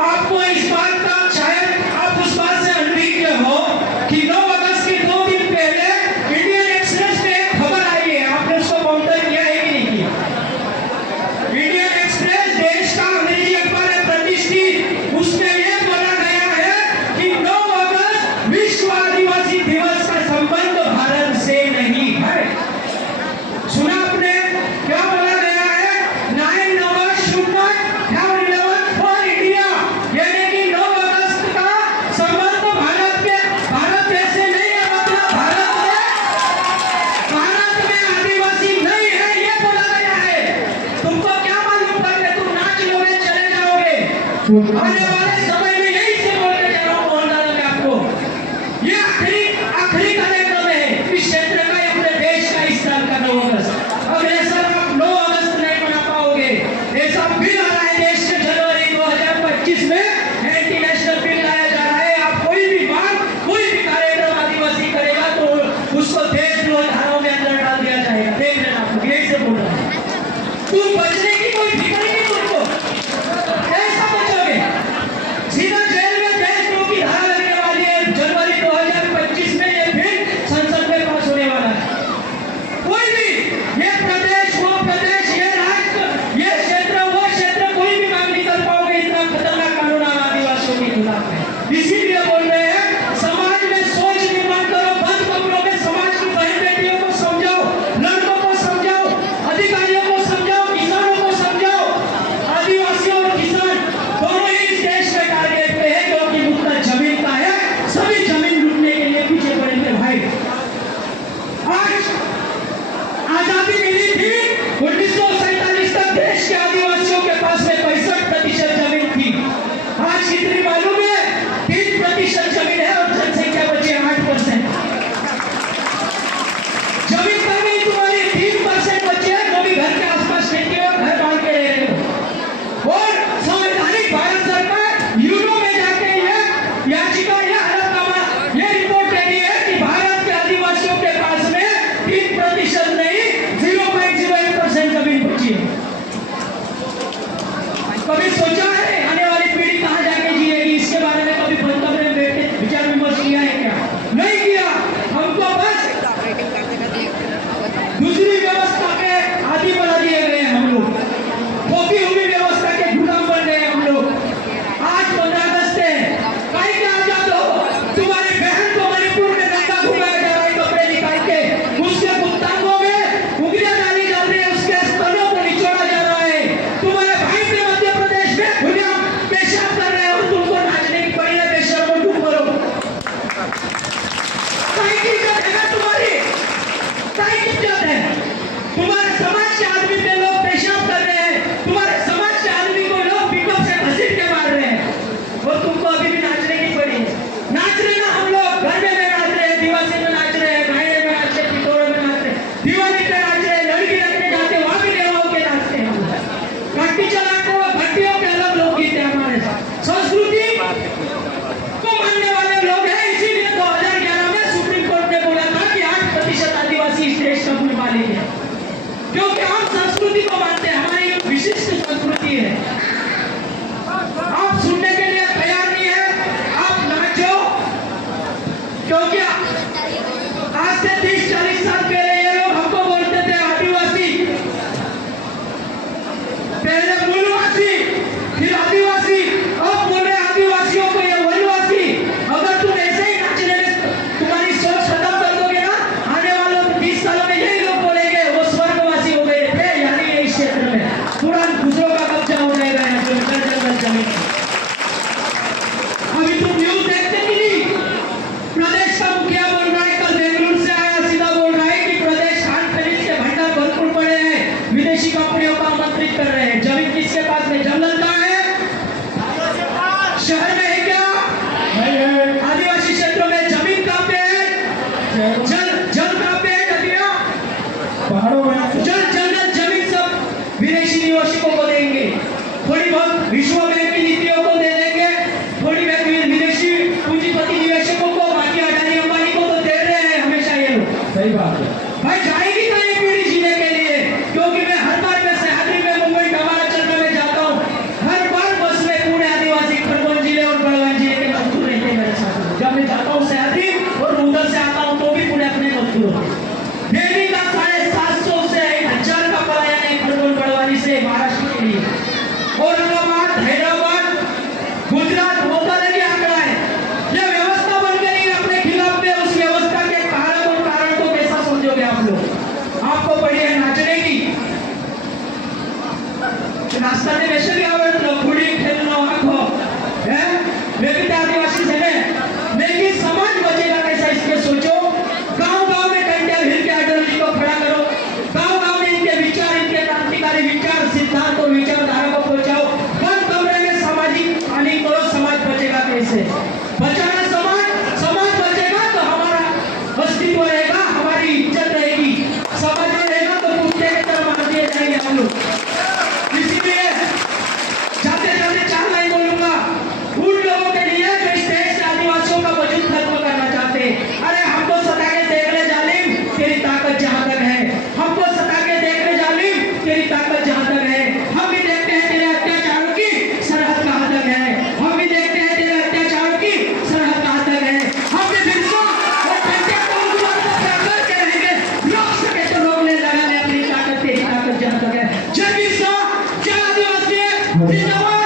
आपको इस बात का शायद आप उस बात से अनभिज्ञ हो कि 9 अगस्त के 2 दिन पहले इंडियन एक्सप्रेस में एक खबर आई है। आपने उसको काउंटर किया है कि नहीं किया? इंडियन एक्सप्रेस देश का अंग्रेजी अखबार है, प्रतिष्ठित, उसमें यह बोला गया है कि 9 अगस्त विश्व आदिवासी दिवस का संबंध भारत से नहीं है। सुना आपने? क्या बोला गया है? 9 November should not have relevance for India, यानी कि 9 अगस्त का संबंध भारत देश से नहीं है, मतलब भारत में आदिवासी नहीं है, ये बोला गया है। तुमको क्या मालूम पड़े? तुम नाच लोगे, चले जाओगे। आने वाले समय में यही से बोलते जा रहा हूँ मोहनलाल मैं आपको। ये आखिरी कार्यक्रम है इस क्षेत्र का, अपने देश का इस साल का 9 अगस्त। अगले साल आप 9 अगस्त नहीं मना पाओगे। ऐसा बिल आ रहा है देश के जनवरी 2025 में, एंटी नेशनल बिल लाया जा रहा है। आप कोई भी बात, कोई भी कार्यक्रम आदिवासी करेगा तो उसको देशद्रोह धाराओं में अंदर डाल दिया जाएगा। देख लेना, आप यही से बोल रहा हूँ। तुम बचने की कोई फिक्र नहीं तुमको, कैसा बचोगे? सीधा अहमदाबाद, हैदराबाद, गुजरात होता रही आंकड़ा है। ये व्यवस्था बन गई अपने खिलाफ में, उस व्यवस्था के कारक और कारण को कैसा समझोगे आप लोग? आपको पड़ी है नाचने की, रास्ता में वैसे भी आवड़तं फुडी खेलनो आखो है, वे भी आदिवासी से लेकिन समाज बचेगा कैसा इसके सोचो। गांव-गांव में कंटेनर हिल के आइडियोलॉजी को खड़ा करो, गांव-गांव में इनके विचार, इनके क्रांतिकारी विचार, सिद्धांत और विचारधारा को पहुंचाओ। बंद कमरे में सामाजिक हानि करो, समाज बचेगा कैसे? बचाना समाज बचेगा तो हमारा अस्तित्व रहेगा, हमारी इज्जत रहेगी। समाज में रहेगा तो कुत्ते की तरह मार दिए जाएंगे हम लोग। इसीलिए जाते जाते 4 लाइन बोलूंगा उन लोगों के लिए जो इस देश से आदिवासियों का वजूद खत्म करना चाहते हैं। अरे हमको सता के देख ले जालिम, तेरी ताकत जहां तक है। हमको सता के देख ले जालिम, तेरी ताकत जहां तक है। हम भी देखते हैं तेरे अत्याचारों की सरहद कहां तक है। हम भी देखते हैं तेरे अत्याचारों की सरहद कहां तक है। हम भी बिरसा और ठंडे को क्या करके रहेंगे, रोक सके तो रोक ले, लगा ले अपनी ताकत, तेरी ताकत जहां तक है। जय बिरसा, जय आदिवासी, जिंदाबाद।